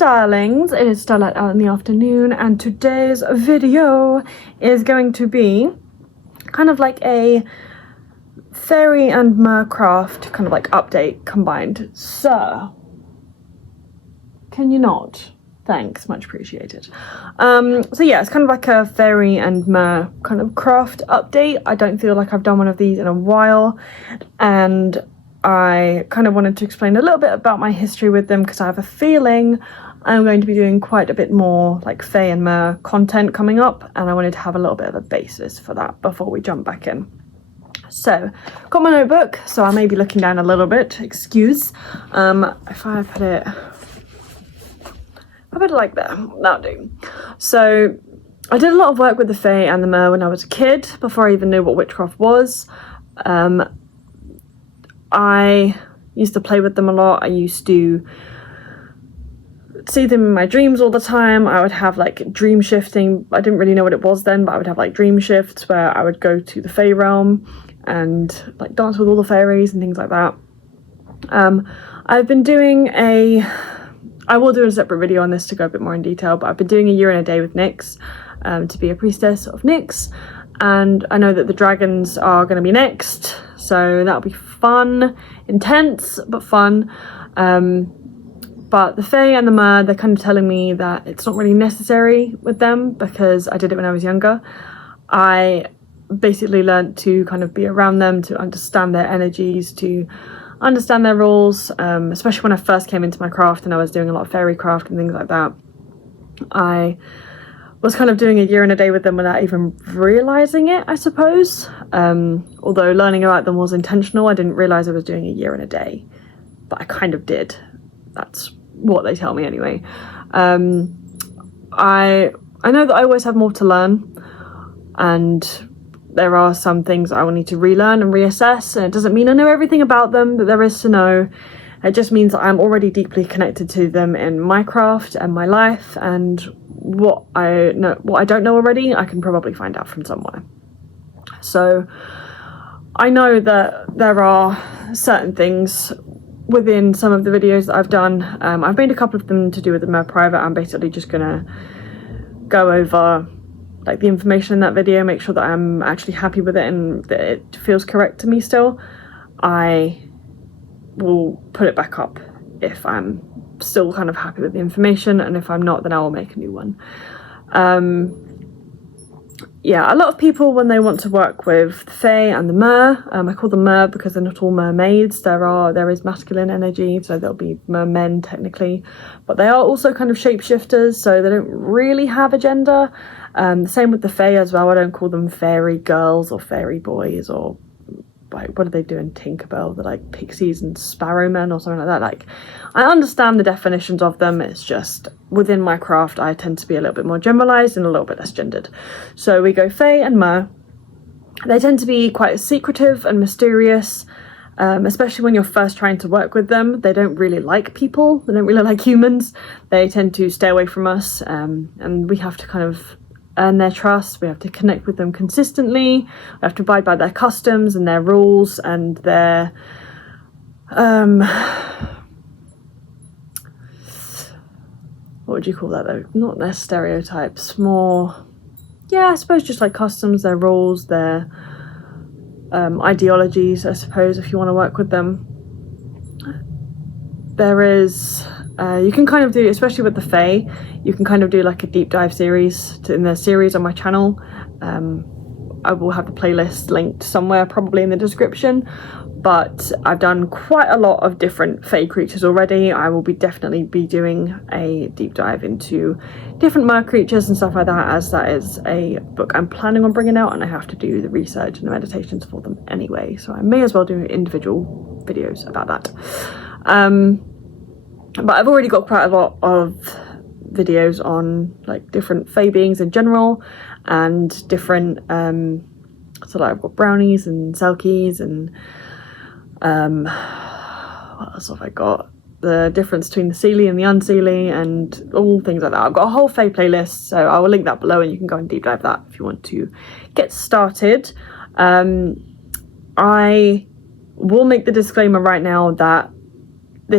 Starlings, it is Starlight out in the afternoon, and today's video is going to be kind of like a Fae and Mer Craft kind of like update combined. So, can you not? Thanks, much appreciated. So yeah, it's kind of like a Fae and Mer kind of craft update. I don't feel like I've done one of these in a while, and I kind of wanted to explain a little bit about my history with them because I have a feeling I'm going to be doing quite a bit more like Fae and Mer content coming up, and I wanted to have a little bit of a basis for that before we jump back in. So, got my notebook, so I may be looking down a little bit, excuse. If I put it like that, that'll do. So, I did a lot of work with the Fae and the Mer when I was a kid, before I even knew what witchcraft was. I used to play with them a lot. I used to see them in my dreams all the time. I would have like dream shifting. I didn't really know what it was then, but I would have like dream shifts where I would go to the Fae realm and like dance with all the fairies and things like that. I've been doing I will do a separate video on this to go a bit more in detail, but I've been doing a year and a day with Nyx to be a priestess of Nyx, and I know that the dragons are going to be next, so that'll be fun, intense but fun. But the Fae and the Mer, they're kind of telling me that it's not really necessary with them because I did it when I was younger. I basically learned to kind of be around them, to understand their energies, to understand their rules, especially when I first came into my craft and I was doing a lot of fairy craft and things like that. I was kind of doing a year and a day with them without even realising it, I suppose. Although learning about them was intentional, I didn't realise I was doing a year and a day, but I kind of did. That's what they tell me anyway. I know that I always have more to learn, and there are some things I will need to relearn and reassess, and it doesn't mean I know everything about them that there is to know. It just means that I'm already deeply connected to them in my craft and my life, and what I don't know already, I can probably find out from somewhere. So I know that there are certain things within some of the videos that I've done. I've made a couple of them to do with the Mer Private. I'm basically just gonna go over like the information in that video, make sure that I'm actually happy with it and that it feels correct to me still. I will put it back up if I'm still kind of happy with the information, and if I'm not, then I will make a new one. Yeah, a lot of people, when they want to work with the Fae and the Mer, I call them Mer because they're not all mermaids. There is masculine energy, so there'll be mermen technically, but they are also kind of shapeshifters, so they don't really have a gender. The same with the Fae as well. I don't call them fairy girls or fairy boys, or like, what do they do in Tinkerbell? They're like pixies and sparrowmen or something like that. Like, I understand the definitions of them. It's just within my craft, I tend to be a little bit more generalized and a little bit less gendered. So we go Fae and Mer. They tend to be quite secretive and mysterious, especially when you're first trying to work with them. They don't really like people. They don't really like humans. They tend to stay away from us, and we have to kind of earn their trust. We have to connect with them consistently. We have to abide by their customs and their rules and their what would you call that though? Not their stereotypes, more, yeah, I suppose just like customs, their rules, their ideologies, I suppose, if you want to work with them. There is you can kind of do, especially with the Fae, you can kind of do like a deep dive series in the series on my channel. I will have the playlist linked somewhere, probably in the description, but I've done quite a lot of different Fae creatures already. I will definitely be doing a deep dive into different Mer creatures and stuff like that, as that is a book I'm planning on bringing out, and I have to do the research and the meditations for them anyway, so I may as well do individual videos about that. But I've already got quite a lot of videos on like different Fae beings in general, and different so like I've got brownies and selkies and what else have I got? The difference between the Seelie and the unseelie and all things like that. I've got a whole Fae playlist, so I will link that below and you can go and deep dive that if you want to get started. I will make the disclaimer right now that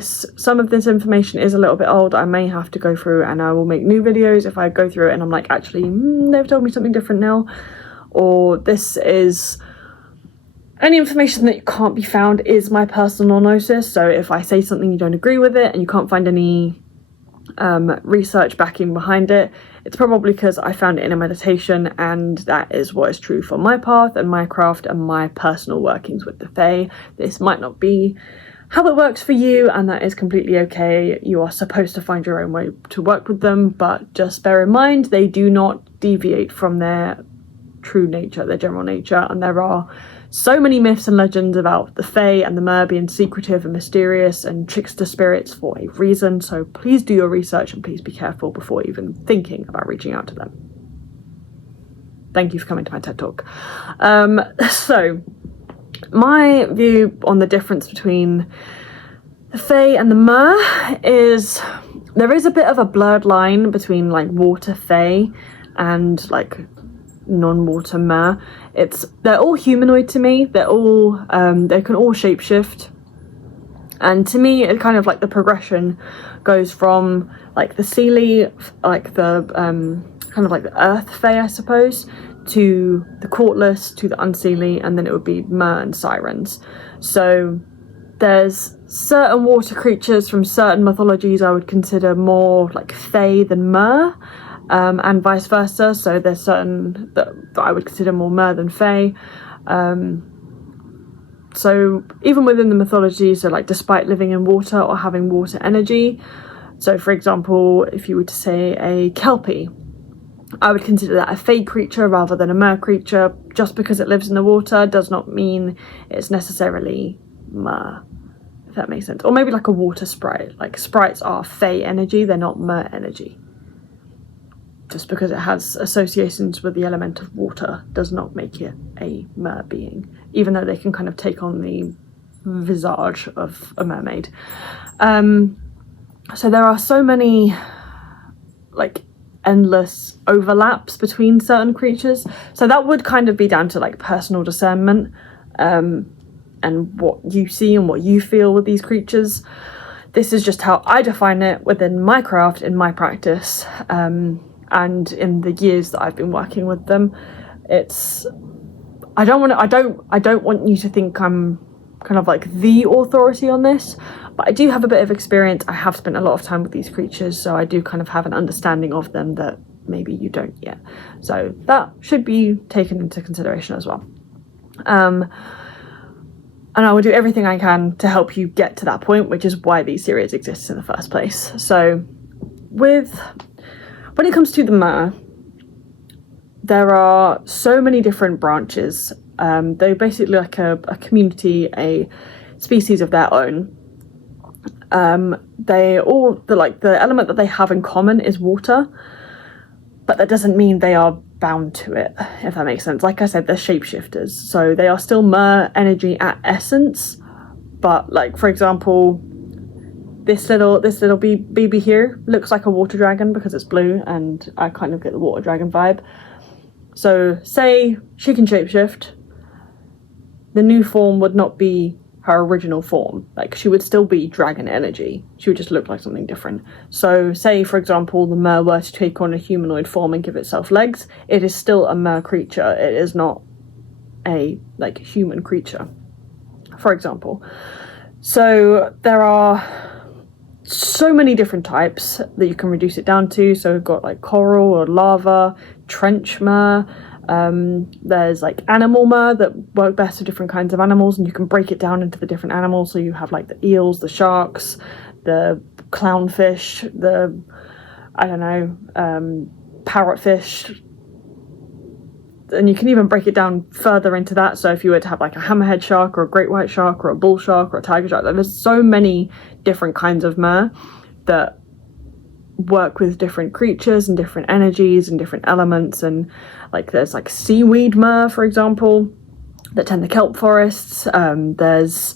some of this information is a little bit old. I may have to go through and I will make new videos if I go through it and I'm like, actually, they've told me something different now. Or this is any information that can't be found is my personal gnosis. So if I say something you don't agree with it and you can't find any research backing behind it, it's probably because I found it in a meditation, and that is what is true for my path and my craft and my personal workings with the Fae. This might not be how it works for you, and that is completely okay. You are supposed to find your own way to work with them, but just bear in mind they do not deviate from their true nature, their general nature, and there are so many myths and legends about the Fae and the Mer being secretive and mysterious and trickster spirits for a reason, so please do your research and please be careful before even thinking about reaching out to them. Thank you for coming to my TED Talk. So my view on the difference between the Fae and the Mer is there is a bit of a blurred line between like water Fae and like non-water Mer. They're all humanoid to me. They're all they can all shapeshift, and to me it kind of like the progression goes from like the Seelie, like the kind of like the Earth Fae, I suppose, to the Courtless, to the Unseelie, and then it would be Mer and Sirens. So there's certain water creatures from certain mythologies I would consider more like Fae than Mer, and vice versa. So there's certain that I would consider more Mer than Fae. So even within the mythology, so like despite living in water or having water energy, so for example, if you were to say a Kelpie, I would consider that a Fae creature rather than a Mer creature. Just because it lives in the water does not mean it's necessarily Mer, if that makes sense. Or maybe like a water sprite. Like sprites are Fae energy, they're not Mer energy. Just because it has associations with the element of water does not make it a Mer being, even though they can kind of take on the visage of a mermaid. So there are so many like endless overlaps between certain creatures, so that would kind of be down to like personal discernment, and what you see and what you feel with these creatures. This is just how I define it within my craft, in my practice, and in the years that I've been working with them. I don't want you to think I'm kind of like the authority on this, but I do have a bit of experience. I have spent a lot of time with these creatures, so I do kind of have an understanding of them that maybe you don't yet. So that should be taken into consideration as well. And I will do everything I can to help you get to that point, which is why these series exist in the first place. So when it comes to the Mer, there are so many different branches. They're basically like a community, a species of their own. The element that they have in common is water, but that doesn't mean they are bound to it, if that makes sense. Like I said, they're shapeshifters, so they are still Mer energy at essence, but like for example, this little BB here looks like a water dragon because it's blue, and I kind of get the water dragon vibe. So say she can shapeshift, the new form would not be her original form. Like she would still be dragon energy, she would just look like something different. So say for example the Mer were to take on a humanoid form and give itself legs, it is still a Mer creature, it is not a like human creature, for example. So there are so many different types that you can reduce it down to. So we've got like coral or lava, trench Mer, there's like animal Mer that work best with different kinds of animals, and you can break it down into the different animals. So you have like the eels, the sharks, the clownfish, the parrotfish, and you can even break it down further into that. So if you were to have like a hammerhead shark or a great white shark or a bull shark or a tiger shark, there's so many different kinds of Mer that work with different creatures and different energies and different elements. And like there's like seaweed Mer, for example, that tend to kelp forests. There's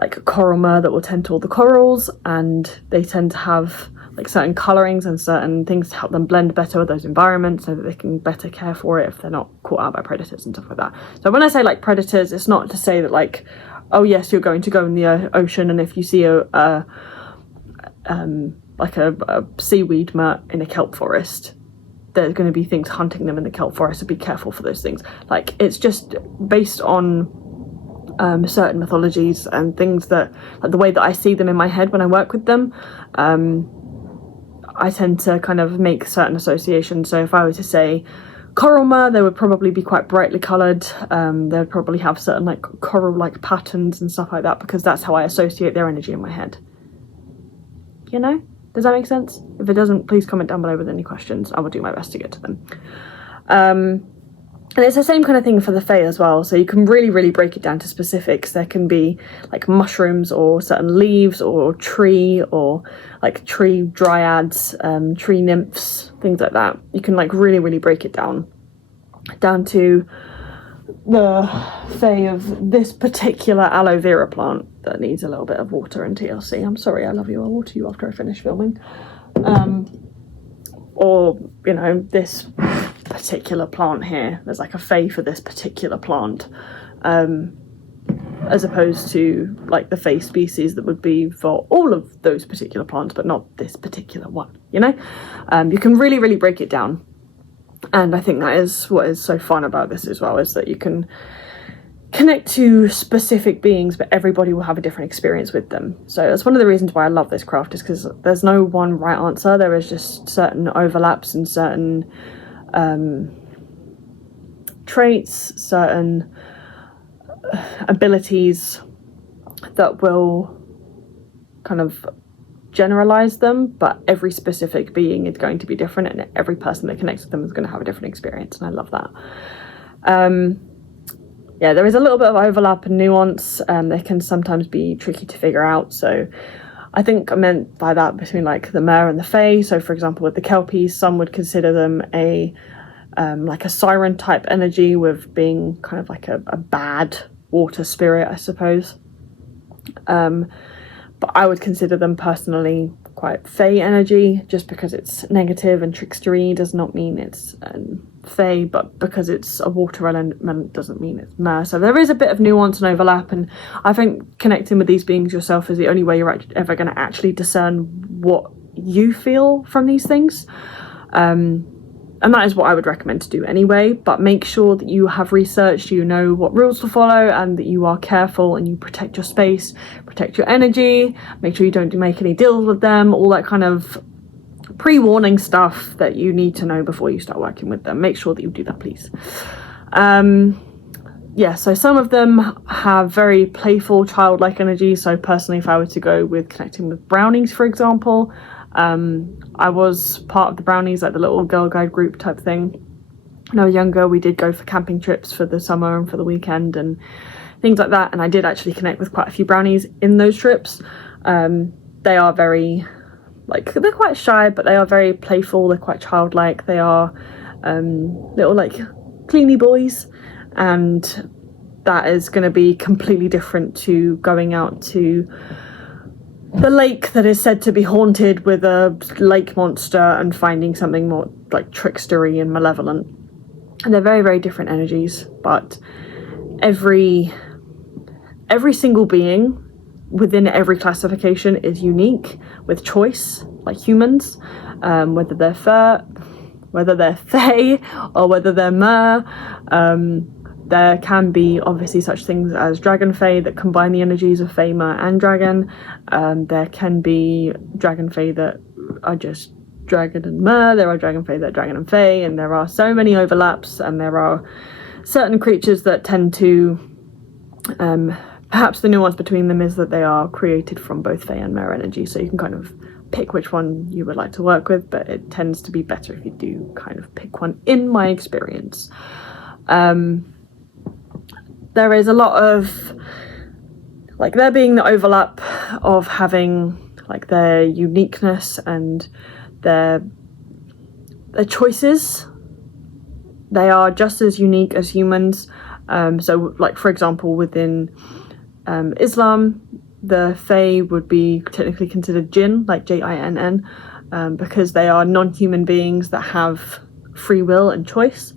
like a coral Mer that will tend to all the corals, and they tend to have like certain colorings and certain things to help them blend better with those environments so that they can better care for it if they're not caught out by predators and stuff like that. So when I say like predators, it's not to say that like oh yes, you're going to go in the ocean, and if you see a seaweed mer in a kelp forest, there's going to be things hunting them in the kelp forest, so be careful for those things. Like, it's just based on certain mythologies and things that, like, the way that I see them in my head when I work with them, I tend to kind of make certain associations. So if I were to say coral mer, they would probably be quite brightly coloured. They would probably have certain like coral-like patterns and stuff like that, because that's how I associate their energy in my head. You know? Does that make sense? If it doesn't, please comment down below with any questions. I will do my best to get to them. And it's the same kind of thing for the Fae as well. So you can really, really break it down to specifics. There can be like mushrooms or certain leaves or tree, or like tree dryads, tree nymphs, things like that. You can like really, really break it down to the Fae of this particular aloe vera plant that needs a little bit of water and TLC. I'm sorry, I love you. I'll water you after I finish filming. Or, you know, this particular plant here. There's like a Fae for this particular plant, as opposed to like the Fae species that would be for all of those particular plants, but not this particular one, you know? You can really, really break it down. And I think that is what is so fun about this as well, is that you can connect to specific beings, but everybody will have a different experience with them. So that's one of the reasons why I love this craft, is because there's no one right answer. There is just certain overlaps and certain traits, certain abilities that will kind of generalize them, but every specific being is going to be different, and every person that connects with them is going to have a different experience, and I love that. Yeah, there is a little bit of overlap and nuance, they can sometimes be tricky to figure out. So I think I meant by that between like the mer and the fae. So for example, with the kelpies, some would consider them a like a siren type energy, with being kind of like a bad water spirit, I suppose. But I would consider them personally quite fae energy, just because it's negative and trickstery does not mean it's fae, but because it's a water element doesn't mean it's mer. So there is a bit of nuance and overlap, and I think connecting with these beings yourself is the only way you're ever going to actually discern what you feel from these things. And that is what I would recommend to do anyway, but make sure that you have researched, you know what rules to follow, and that you are careful and you protect your space, protect your energy, make sure you don't make any deals with them, all that kind of pre-warning stuff that you need to know before you start working with them. Make sure that you do that, please. Yeah, so some of them have very playful, childlike energy. So personally, if I were to go with connecting with brownies, for example, I was part of the brownies, like the little girl guide group type thing. When I was younger, we did go for camping trips for the summer and for the weekend and things like that, and I did actually connect with quite a few brownies in those trips. They are very, like, they're quite shy, but they are very playful, they're quite childlike, they are little like cleany boys, and that is going to be completely different to going out to the lake that is said to be haunted with a lake monster and finding something more like trickstery and malevolent. And they're very, very different energies, but every single being within every classification is unique with choice, like humans, whether they're fae, or whether they're mer. There can be obviously such things as dragon fae that combine the energies of fae, mer and dragon. There can be dragon fae that are just dragon and mer. There are dragon fae that are dragon and fae, and there are so many overlaps, and there are certain creatures that tend to perhaps the nuance between them is that they are created from both fae and mer energy, so you can kind of pick which one you would like to work with, but it tends to be better if you do kind of pick one, in my experience. There is a lot of, like, there being the overlap of having, like, their uniqueness and their choices. They are just as unique as humans. So, like, for example, within Islam, the Fae would be technically considered jinn, like Jinn, because they are non-human beings that have free will and choice.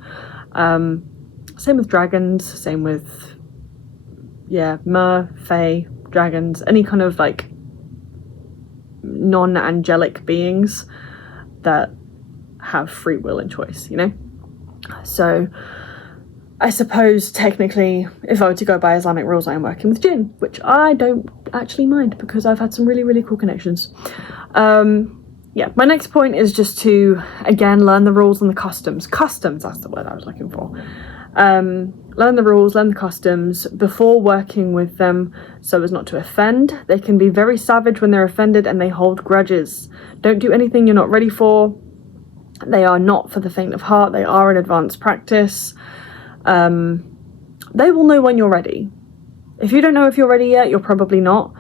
Same with dragons, same with Mer, Fae, dragons, any kind of like non-angelic beings that have free will and choice, you know? So I suppose technically, if I were to go by Islamic rules, I am working with jinn, which I don't actually mind because I've had some really, really cool connections. My next point is just to, again, learn the rules and the customs. Customs, that's the word I was looking for. Learn the rules, learn the customs before working with them so as not to offend. They can be very savage when they're offended and they hold grudges. Don't do anything you're not ready for. They are not for the faint of heart. They are an advanced practice. They will know when you're ready. If you don't know if you're ready yet, you're probably not.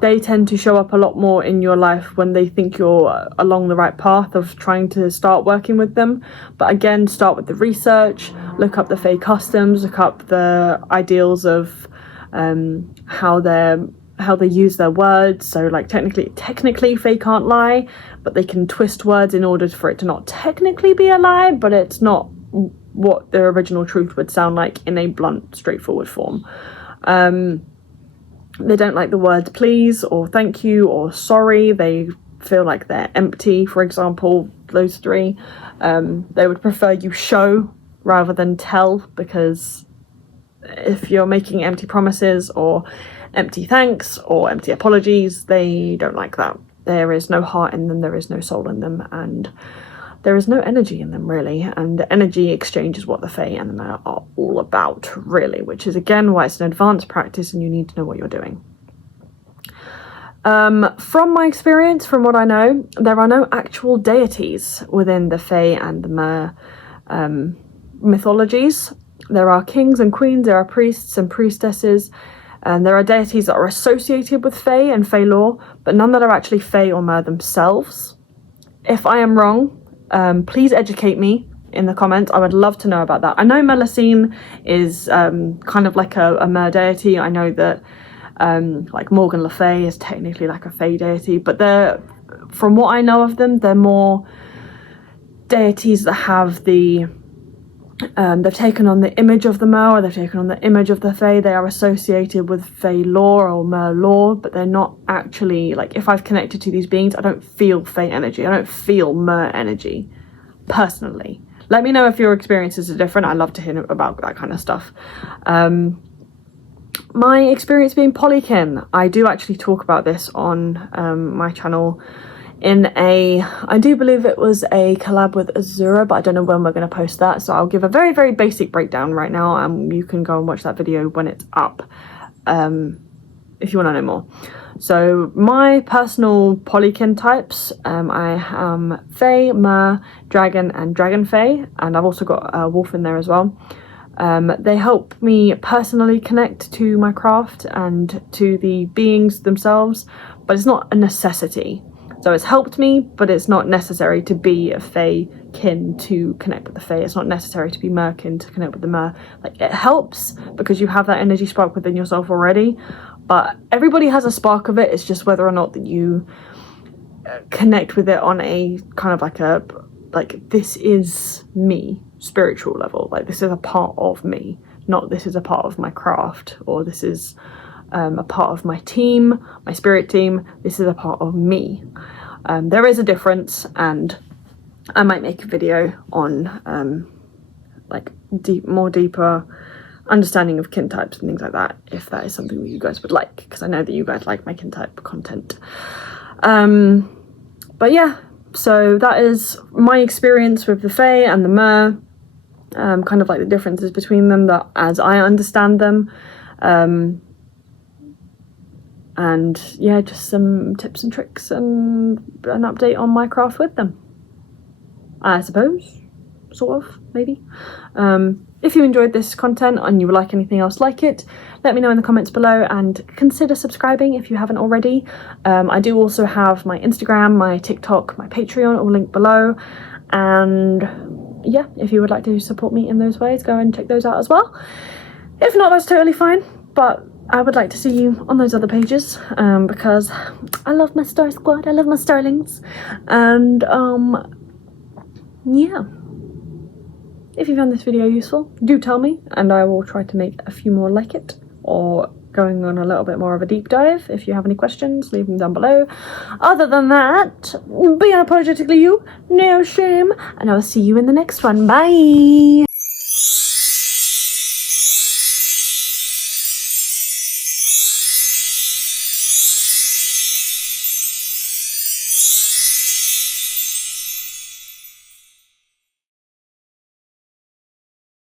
They tend to show up a lot more in your life when they think you're along the right path of trying to start working with them. But again, start with the research, look up the Fae customs, look up the ideals of how they use their words. So like technically Fae can't lie, but they can twist words in order for it to not technically be a lie, but it's not what the original truth would sound like in a blunt, straightforward form. They don't like the words please or thank you or sorry. They feel like they're empty, for example, those three. They would prefer you show rather than tell, because if you're making empty promises or empty thanks or empty apologies, they don't like that. There is no heart in them, there is no soul in them, and there is no energy in them, really. And energy exchange is what the Fae and the Mer are all about, really, which is again why it's an advanced practice and you need to know what you're doing. From my experience, from what I know, there are no actual deities within the Fae and the Mer mythologies. There are kings and queens, there are priests and priestesses, and there are deities that are associated with Fae and Fae lore, but none that are actually Fae or Mer themselves. If I am wrong, please educate me in the comments. I would love to know about that. I know Melusine is kind of like a Mer deity. I know that like Morgan Le Fay is technically like a Fae deity, but from what I know of them, they're more deities that have the they've taken on the image of the Mer, or they've taken on the image of the Fae. They are associated with Fae lore or Mer lore, but they're not actually, like, if I've connected to these beings, I don't feel Fae energy. I don't feel Mer energy, personally. Let me know if your experiences are different. I love to hear about that kind of stuff. My experience being polykin, I do actually talk about this on my channel I do believe it was a collab with Azura, but I don't know when we're going to post that, so I'll give a very, very basic breakdown right now, and you can go and watch that video when it's up, if you want to know more. So my personal polykin types, I am Fae, Mer, Dragon, and Dragon Fae, and I've also got a wolf in there as well. They help me personally connect to my craft and to the beings themselves, but it's not a necessity. So it's helped me, but it's not necessary to be a Fae kin to connect with the Fae. It's not necessary to be Mer kin to connect with the Mer. Like, it helps because you have that energy spark within yourself already, but everybody has a spark of it. It's just whether or not that you connect with it on a kind of like this is me spiritual level. Like, this is a part of me, not this is a part of my craft, or this is a part of my team, my spirit team. This is a part of me. There is a difference, and I might make a video on like deeper understanding of kin types and things like that, if that is something that you guys would like, because I know that you guys like my kin type content. But yeah, so that is my experience with the Fae and the Mer, kind of like the differences between them that as I understand them. And yeah, just some tips and tricks and an update on my craft with them, I suppose, sort of, maybe. If you enjoyed this content and you would like anything else like it, let me know in the comments below, and consider subscribing if you haven't already. I do also have my Instagram, my TikTok, my Patreon, all linked below, and yeah, if you would like to support me in those ways, go and check those out as well. If not, that's totally fine, but I would like to see you on those other pages, because I love my Star Squad, I love my Starlings, and yeah. if you found this video useful, do tell me, and I will try to make a few more like it, or going on a little bit more of a deep dive. If you have any questions, leave them down below. Other than that, be unapologetically you, no shame, and I will see you in the next one. Bye!